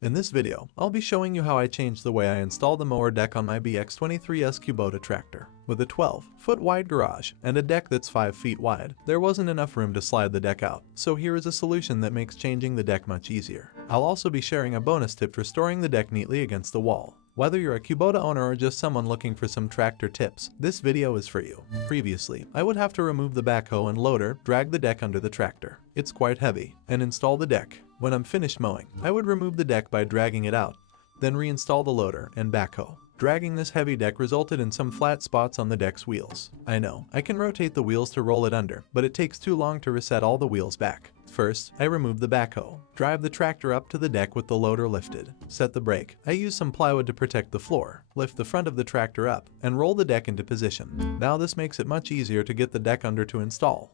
In this video, I'll be showing you how I changed the way I install the mower deck on my BX23s Kubota tractor. With a 12-foot wide garage and a deck that's 5 feet wide, there wasn't enough room to slide the deck out, so here is a solution that makes changing the deck much easier. I'll also be sharing a bonus tip for storing the deck neatly against the wall. Whether you're a Kubota owner or just someone looking for some tractor tips, this video is for you. Previously, I would have to remove the backhoe and loader, drag the deck under the tractor. It's quite heavy, and install the deck. When I'm finished mowing, I would remove the deck by dragging it out, then reinstall the loader and backhoe. Dragging this heavy deck resulted in some flat spots on the deck's wheels. I know, I can rotate the wheels to roll it under, but it takes too long to reset all the wheels back. First, I remove the backhoe, drive the tractor up to the deck with the loader lifted, set the brake. I use some plywood to protect the floor, lift the front of the tractor up, and roll the deck into position. Now this makes it much easier to get the deck under to install.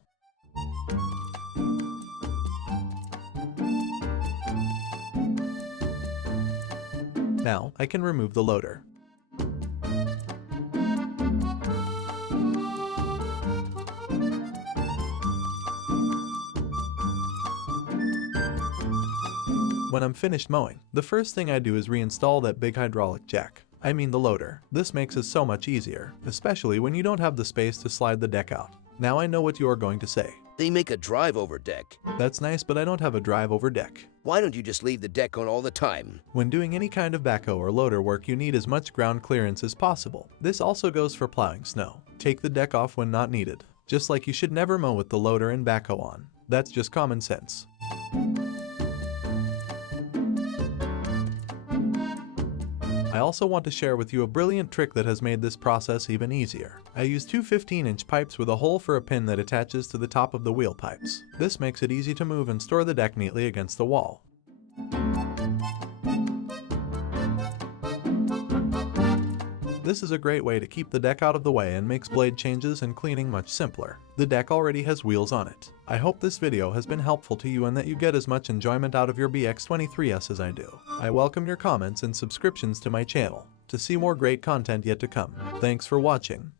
Now, I can remove the loader. When I'm finished mowing, the first thing I do is reinstall that big hydraulic jack. I mean the loader. This makes it so much easier, especially when you don't have the space to slide the deck out. Now I know what you're going to say. They make a drive-over deck. That's nice, but I don't have a drive-over deck. Why don't you just leave the deck on all the time? When doing any kind of backhoe or loader work, you need as much ground clearance as possible. This also goes for plowing snow. Take the deck off when not needed. Just like you should never mow with the loader and backhoe on. That's just common sense. I also want to share with you a brilliant trick that has made this process even easier. I use two 15-inch pipes with a hole for a pin that attaches to the top of the wheel pipes. This makes it easy to move and store the deck neatly against the wall. This is a great way to keep the deck out of the way and makes blade changes and cleaning much simpler. The deck already has wheels on it. I hope this video has been helpful to you and that you get as much enjoyment out of your BX23s as I do. I welcome your comments and subscriptions to my channel to see more great content yet to come. Thanks for watching.